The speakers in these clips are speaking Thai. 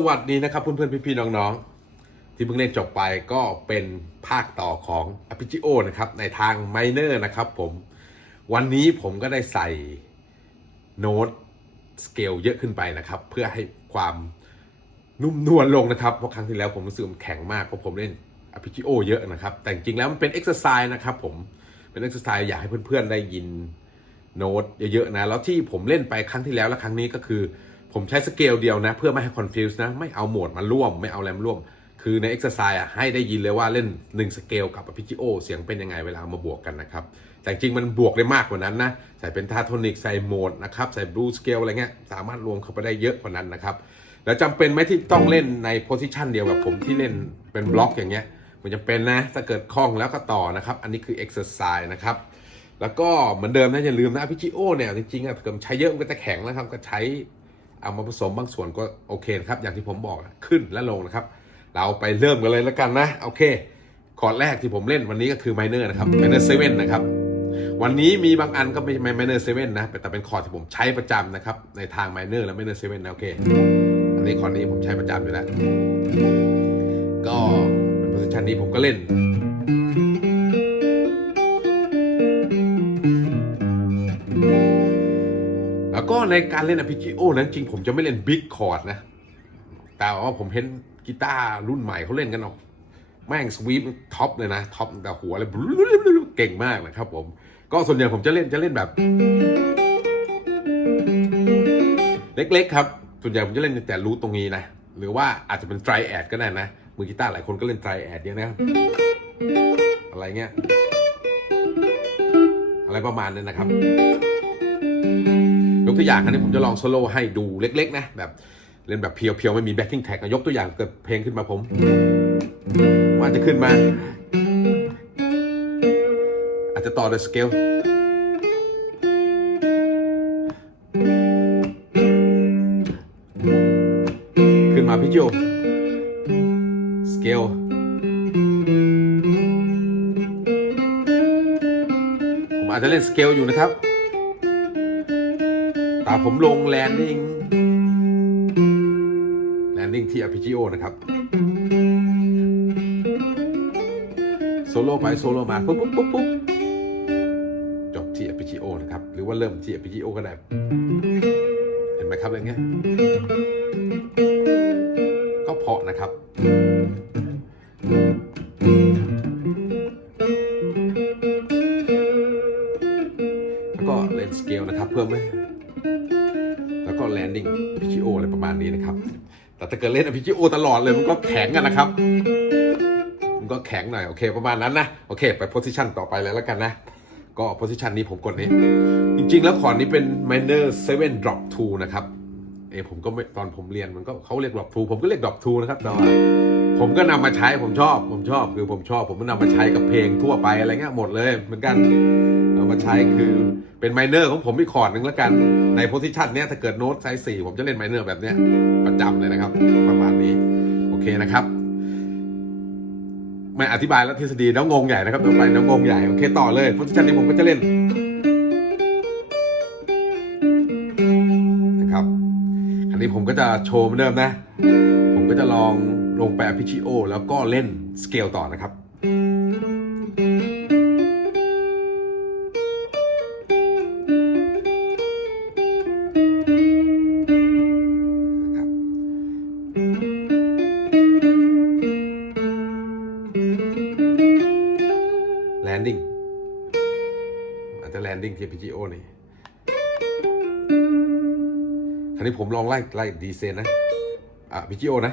สวัสดีนะครับเพื่อนๆพี่ๆน้องๆ ที่เพิ่งเล่นจบไปก็เป็นภาคต่อของ Arpeggio นะครับในทาง Minor นะครับผม วันนี้ผมก็ได้ใส่โน้ตสเกลเยอะขึ้นไปนะครับ เพื่อให้ความนุ่มนวลลงนะครับ เพราะครั้งที่แล้วผมรู้สึกมันแข็งมากเพราะผมเล่น Arpeggio เยอะนะครับ แต่จริงๆแล้วมันเป็น exercise นะครับผมเป็น exercise อยากให้เพื่อนๆได้ยินโน้ตเยอะๆนะแล้วที่ผมเล่นไปครั้งที่แล้วและครั้งนี้ก็คือ ผมใช้สเกลเดียวนะ เพื่อไม่ให้คอนฟิวส์นะ ไม่เอาโหมดมาร่วม ไม่เอาแรมร่วม คือในเอ็กซ์ไซส์ให้ได้ยินเลยว่าเล่น 1 สเกลกับ Arpeggio เสียงเป็นยังไงเวลามาบวกกันนะครับ แต่จริงมันบวกได้มากกว่านั้นนะ ใส่เป็นทาโทนิกใส่โหมดนะครับ ใส่บลูสเกลอะไรเงี้ยสามารถรวมเข้าไปได้เยอะกว่านั้นนะครับแล้วจำเป็นไหมที่ต้องเล่นในโพสิชันเดียวกับผมที่เล่นเป็นบล็อกอย่างเงี้ยมันจะเป็นนะถ้าเกิดคล่องแล้วก็ต่อนะครับ อันนี้คือเอ็กซ์ไซส์นะครับแล้วก็เหมือนเดิมนะอย่าลืมนะพิจิโอเนี่ยจริงๆอะเกิดใช้เยอะมันก็จะแข็งนะครับก็ใช้ เอามาผสมบางส่วนก็โอเคนะครับ อย่างที่ผมบอกขึ้นและลงนะครับ เราไปเริ่มกันเลยแล้วกันนะ โอเค คอร์ดแรกที่ผมเล่นวันนี้ก็คือ minor นะครับ minor 7นะครับ วันนี้มีบางอันก็ไม่ใช่ minor 7นะ แต่เป็นคอร์ดที่ผมใช้ประจำนะครับ ในทาง minor และ minor 7นะโอเค อันนี้คอร์ดนี้ผมใช้ประจำอยู่แล้ว ก็เป็นโพสิชันนี้ผมก็เล่น ในการเล่น Arpeggio นั้นจริงผมจะไม่เล่นบิ๊กคอร์ดนะ แต่ว่าผมเห็นกีตาร์รุ่นใหม่เขาเล่นกันเนาะแม่งสวีปท็อปเลยนะท็อปแต่หัวเลยเก่งมากนะครับผม ก็ส่วนใหญ่ผมจะเล่นจะเล่นแบบ เล็กๆครับ ส่วนใหญ่ผมจะเล่นแต่รู้ตรงนี้นะ หรือว่าอาจจะเป็นไตรแอดก็ได้นะ มือกีตาร์หลายคนก็เล่นไตรแอดเยอะนะอะไรเงี้ย อะไรประมาณนั้นนะครับ ตัวอย่างอันนี้ผมจะลองโซโล่ให้ดูเล็ก ๆ นะ แบบเล่นแบบเพียวๆไม่มีแบ็กกิ้งแท็กยกตัวอย่างเกิดเพลงขึ้นมาผมมันจะขึ้นมา อาจจะต่อโดยสเกลขึ้นมาพิจิโอสเกลผมอาจจะเล่นสเกลอยู่นะครับ แต่ผมลงแลนดิ้งแลนดิ้งที่ Arpeggio นะครับ โซโล่ไปโซโล่มาปุ๊บปุ๊บปุ๊บปุ๊บจบที่ Arpeggio นะครับ หรือว่าเริ่มที่ Arpeggio ก็ได้ เห็นไหมครับอย่างเงี้ยก็เพาะนะครับแล้วก็เล่นสเกลนะครับ เพิ่มไหม แล้วก็แลนดิ้งพิชิโออะไรประมาณนี้นะครับ แต่ถ้าเกิดเล่นพิชิโอตลอดเลยมันก็แข็งกันนะครับ มันก็แข็งหน่อย โอเค ประมาณนั้นนะ โอเค ไปโพสิชันต่อไปเลยแล้วกันนะ ก็โพสิชันนี้ผมกดนี้ จริง ๆ แล้วคอร์ดนี้เป็น minor 7 drop 2 นะครับ เอยผมก็ตอนผมเรียนมันก็เขาเรียก drop 2 ผมก็เรียก drop 2 นะครับแต่ว่าผมก็นำมาใช้ผมชอบ ผมชอบคือผมชอบ ผมก็นำมาใช้กับเพลงทั่วไปอะไรเงี้ยหมดเลยเหมือนกัน มาใช้คือเป็นไมเนอร์ของผมอีกคอร์ดหนึ่งแล้วกันในโพสิชันเนี้ยถ้าเกิดโน้ตไซส์สี่ผมจะเล่นไมเนอร์แบบเนี้ยประจำเลยนะครับ ประมาณนี้ โอเคนะครับไม่อธิบายแล้วทฤษฎีแล้วงงใหญ่นะครับต่อไปแล้วงงใหญ่โอเคต่อเลยโพสิชันนี้ผมก็จะเล่นนะครับ อันนี้ผมก็จะโชว์เหมือนเดิมนะ ผมก็จะลองลงไปอพิชิโอ แล้วก็เล่นสเกลต่อนะครับ ผมลองไล่ไล่ดีเซนนะ อะ PGO นะ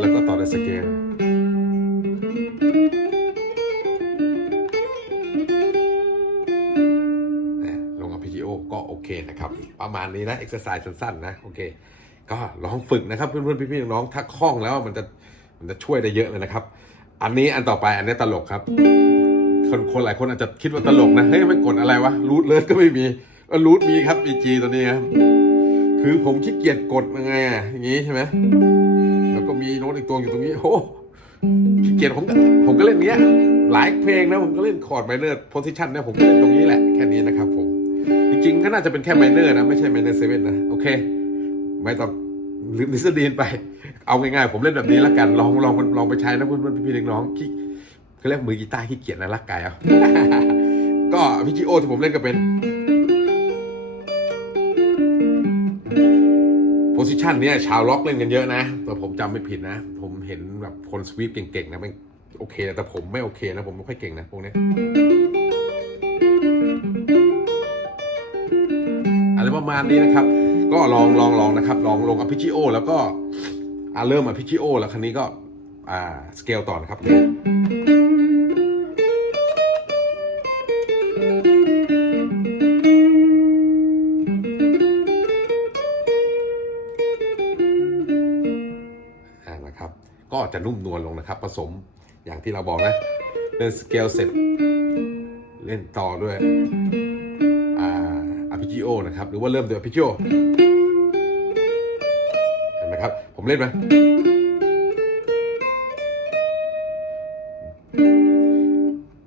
แล้วก็ต่อด้วยสเกลเนี่ยลงกับ PGO ก็โอเคนะครับ ประมาณนี้นะเอ็กซ์ไซส์สั้นๆนะ โอเค ก็ลองฝึกนะครับ เพื่อนๆ พี่ๆ น้องๆถ้าคล่องแล้วมันจะมันจะช่วยได้เยอะเลยนะครับ อันนี้อันต่อไปอันนี้ตลกครับ คนคนหลายคนอาจจะคิดว่าตลกนะ เฮ้ยไม่กดอะไรวะรูทเลิศก็ไม่มี รูทมีครับ EG ตัวนี้ครับคือผมขี้เกียจกดยังไงอะอย่างนี้ใช่ไหมแล้วก็มีโน้ตอีกตัวอยู่ตรงนี้โอ้ขี้เกียจผมก็ผมก็เล่นงเงี้ย หลายเพลงนะผมก็เล่นคอร์ดไมเนอร์โพซิชันเนี่ยผมก็เล่นตรงนี้แหละแค่นี้นะครับผม จริงๆก็น่าจะเป็นแค่ไมเนอร์นะไม่ใช่ไมเนอร์เซเว่นนะโอเคไม่ต้องลืมทฤษฎีนไป เอาง่ายๆผมเล่นแบบนี้แล้วกันลองลองลองไปใช้นะเพื่อนๆพี่ๆน้องๆขี้เขาเรียกมือกีตาร์ขี้เกียจนะรักกายเอาก็พิจิโอที่ผมเล่นก็เป็น โพสิชันเนี้ยชาวล็อกเล่นกันเยอะนะ แต่ผมจำไม่ผิดนะ ผมเห็นแบบคนสวีปเก่งๆนะมันโอเค แต่ผมไม่โอเคนะ ผมไม่ค่อยเก่งนะพวกนี้อะไรประมาณนี้นะครับ ก็ลองลองลองนะครับ ลองลงอพิจิโอแล้วก็อ่าเริ่มอพิจิโอแล้วครั้นี้ก็อ่าสเกลต่อนะครับ ก็จะนุ่มนวลลงนะครับ ผสมอย่างที่เราบอกนะ เล่นสเกลเสร็จ เล่นต่อด้วยอ่าอพิจิโอนะครับ หรือว่าเริ่มด้วยอพิจิโอเห็นไหมครับ ผมเล่นไหม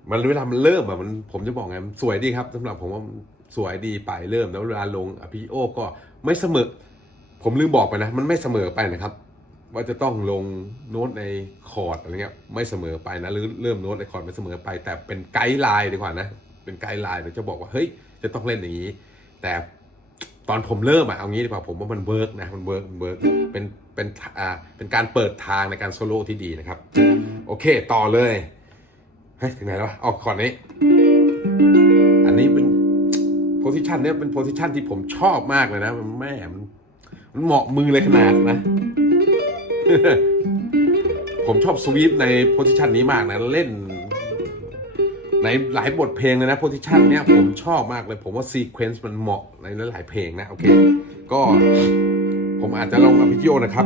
มันเวลามันเริ่มอะมันผมจะบอกไงมันสวยดีครับสำหรับผมว่าสวยดีไปเริ่มแล้วเวลาลงอพิจิโอก็ไม่เสมอ ผมลืมบอกไปนะ มันไม่เสมอไปนะครับ ว่าจะต้องลงโน้ตในคอร์ดอะไรเงี้ยไม่เสมอไปนะหรือเริ่มโน้ตในคอร์ดไม่เสมอไป แต่เป็นไกด์ไลน์ดีกว่านะ เป็นไกด์ไลน์เดี๋ยวจะบอกว่าเฮ้ยจะต้องเล่นอย่างนี้ แต่ตอนผมเริ่มอะเอางี้ดีกว่าผมว่ามันเวิร์กนะมันเวิร์กมันเวิร์กเป็นเป็นอ่าเป็นการเปิดทางในการโซโล่ที่ดีนะครับ โอเคต่อเลยเฮ้ยถึงไหนแล้วออกคอร์ดนี้ อันนี้เป็นโพสิชันเนี้ยเป็นโพสิชันที่ผมชอบมากเลยนะ มันแม่มันมันเหมาะมือเลยขนาดนะ ผมชอบสวีปในโพสิชันนี้มากนะ เล่นในหลายบทเพลงเลยนะโพสิชันเนี้ยผมชอบมากเลย ผมว่าซีเควนซ์มันเหมาะในหลายเพลงนะ โอเค ก็ผมอาจจะลงอพิจิโอนะครับ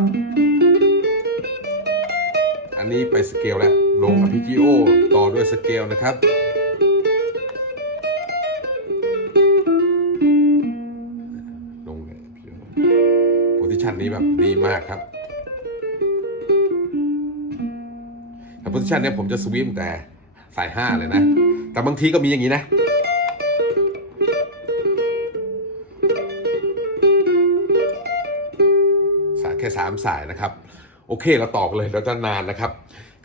อันนี้ไปสเกลแล้ว ลงอพิจิโอต่อด้วยสเกลนะครับลงเลยโพสิชันนี้แบบดีมากครับ โพสิชันเนี้ยผมจะสวิมแต่สายห้าเลยนะ แต่บางทีก็มีอย่างนี้นะ สายแค่สามสายนะครับ โอเคเราต่อกันเลยเราจะนานนะครับ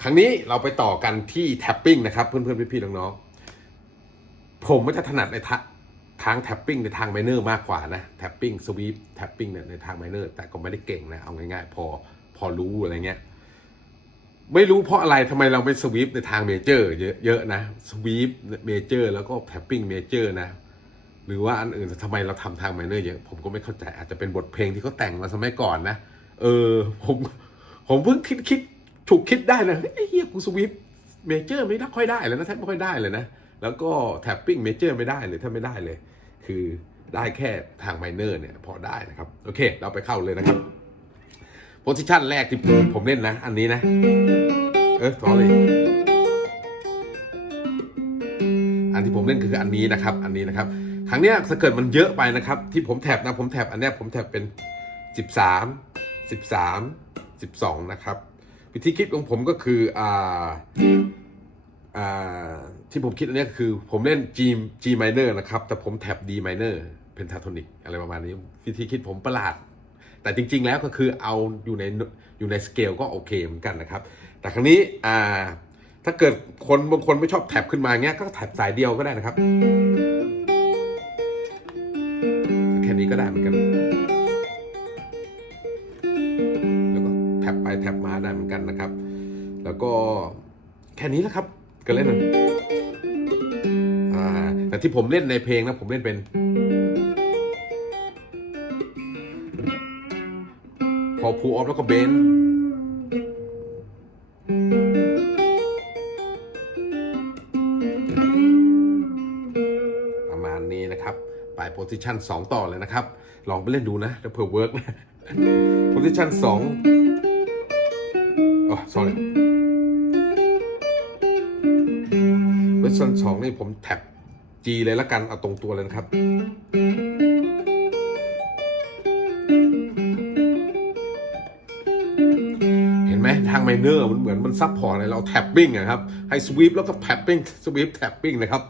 ครั้งนี้เราไปต่อกันที่แท็ปปิ้งนะครับ เพื่อนๆพี่ๆน้องๆผมไม่จะถนัดในทะทางแท็ปปิ้งในทางไมเนอร์มากกว่านะแท็ปปิ้งสวีปแท็ปปิ้งเนี่ยในทางไมเนอร์แต่ก็ไม่ได้เก่งนะ เอาง่ายๆ พอพอรู้อะไรเงี้ย ไม่รู้เพราะอะไรทำไมเราไม่สวีปในทางเมเจอร์เยอะๆนะสวีปเมเจอร์แล้วก็แท็ปปิ้งเมเจอร์นะ หรือว่าอันอื่นทำไมเราทำทางไมเนอร์เยอะผมก็ไม่เข้าใจอาจจะเป็นบทเพลงที่เขาแต่งมาสมัยก่อนนะ เออผมผมเพิ่งคิดคิดถูกคิดได้นะเฮ้ยไอ้เฮียกูสวีปเมเจอร์ไม่ได้ค่อยได้เลยนะแทบไม่ค่อยได้เลยนะ แล้วก็แท็ปปิ้งเมเจอร์ไม่ได้เลยถ้าไม่ได้เลย คือได้แค่ทางไมเนอร์เนี่ยพอได้นะครับ โอเค เราไปเข้าเลยนะครับ โพสิชันแรกที่ผมเล่นนะ อันนี้นะ เออถอเลย อันที่ผมเล่นคืออันนี้นะครับ อันนี้นะครับ ครั้งเนี้ยถ้าเกิดมันเยอะไปนะครับ ที่ผมแท็บนะ ผมแท็บอันเนี้ยผมแท็บเป็น 13 13 12 นะครับ วิธีคิดของผมก็คือ อ่า อ่า ที่ผมคิดอันเนี้ยคือ ผมเล่น G G minor นะครับ แต่ผมแท็บ D minor pentatonic อะไรประมาณนี้ วิธีคิดผมประหลาด แต่จริง ๆ แล้วก็คือเอาอยู่ในอยู่ในสเกลก็โอเคเหมือนกันนะครับ แต่ครั้งนี้อ่าถ้าเกิดคนบางคนไม่ชอบแท็บขึ้นมาเงี้ยก็แท็บสายเดียวก็ได้นะครับ แค่นี้ก็ได้เหมือนกัน แล้วก็แท็บไปแท็บมาได้เหมือนกันนะครับ แล้วก็แค่นี้แหละครับก็เล่นนอ่าแต่ที่ผมเล่นในเพลงนะผมเล่นเป็น อพูออฟแล้วก็เบนประมาณนี้นะครับ ไปโพซิชัน2 ต่อเลยนะครับ ลองไปเล่นดูนะเผื่อเวิร์กนะโพซิชัน2อ๋อ sorry โพซิชัน2นี่ผมแท็บ G เลยละกัน เอาตรงตัวเลยนะครับ เนอร์มันเหมือนมันซับพอร์ตอะไรเราแท็บปิ้งอะครับ ให้สวีปแล้วก็แท็บปิ้งสวีปแท็บปิ้งนะครับ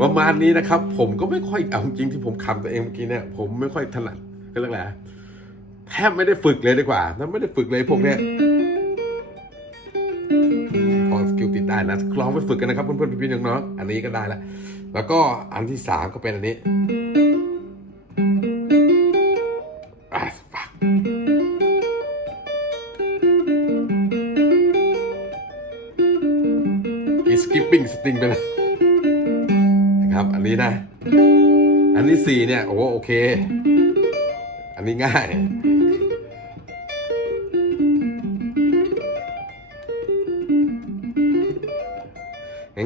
ก็มาณนี้นะครับ ผมก็ไม่ค่อยเอาจริงที่ผมคำตัวเองเมื่อกี้เนี่ยผมไม่ค่อยถนัดก็เรื่องอะไรนะแทบไม่ได้ฝึกเลยดีกว่าถ้าไม่ได้ฝึกเลยพวกเนี้ยพอสกิลติดได้นะลองไปฝึกกันนะครับเพื่อนๆพี่ๆน้องๆอันนี้ก็ได้แล้วแล้วก็อันที่สามก็เป็นอันนี้ อีสกิปปิ้งสติงไปเลยนะครับ อันนี้นะ อันที่สี่เนี่ย โอ้โอเค อันนี้ง่าย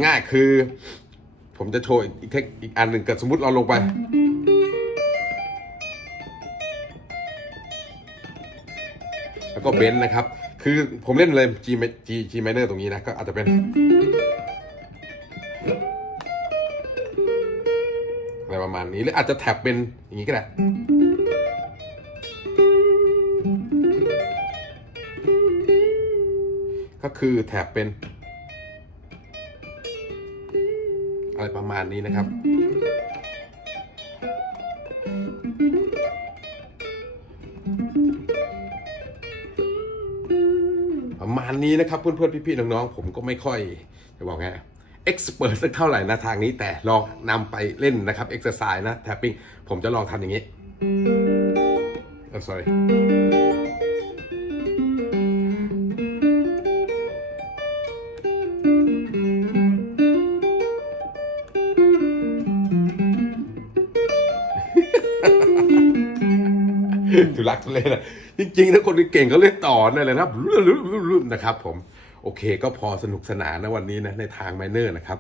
ง่ายๆคือ ผมจะโชว์อีกเทคอีกอันหนึ่งเกิดสมมติเราลงไป แล้วก็เบนซ์นะครับ คือผมเล่นเลย G G G minor ตรงนี้นะ ก็อาจจะเป็น อะไรประมาณนี้ หรืออาจจะแท็บเป็นอย่างนี้ก็ได้ก็คือแท็บเป็น อะไรประมาณนี้นะครับาณนี้นะครับเพื่อนๆพี่ๆน้องๆผมก็ไม่ค่อยจะบอกไงเอ็กซ์เพรสเท่าไหร่นะทางนี้แต่ลองนำไปเล่นนะครับเอ็กซ์ไซส์นะแท็ปปิ้งผมจะลองทำอย่างนี้เออ sorry ทุลักทุเลนะจริงๆถ้าคนเก่งเขาเล่นต่อนั่นเลยนะครับ นะครับผมโอเคก็พอสนุกสนานนะวันนี้นะในทางไมเนอร์นะครับ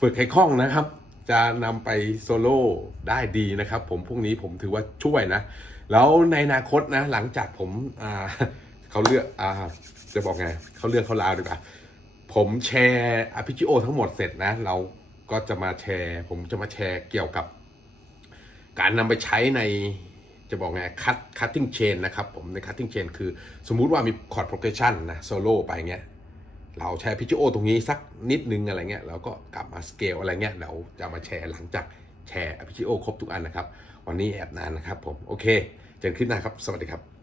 ฝึกให้คล่องนะครับ จะนำไปโซโล่ได้ดีนะครับ ผมพวกนี้ผมถือว่าช่วยนะ แล้วในอนาคตนะ หลังจากผมอ่าเขาเลือกอ่าจะบอกไงเขาเลือกเขาลาวดีกว่าผมแชร์อพิจิโอทั้งหมดเสร็จนะ เราก็จะมาแชร์ ผมจะมาแชร์เกี่ยวกับ การนำไปใช้ใน จะบอกไงคัตคัตติ้งเชนนะครับผมในคัตติ้งเชนคือสมมุติว่ามีคอร์ดโปรเกรชันนะโซโล่ไปเงี้ยเราแชร์พิจิโอตรงนี้สักนิดนึงอะไรเงี้ยเราก็กลับมาสเกลอะไรเงี้ยเราจะมาแชร์หลังจากแชร์พิจิโอครบทุกอันนะครับ วันนี้แอบนานนะครับผม โอเค เจอกันคลิปหน้าครับ สวัสดีครับ